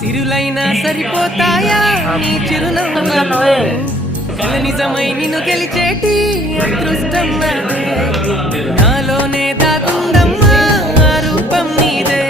సిరులైనా సరిపోతాయా నీ చిరునవ్వు కల నిజమై నిన్ను గెలిచేటి అదృష్టం నాదే నాలోనే దాగుందమ్మా ఆ రూపం నీదే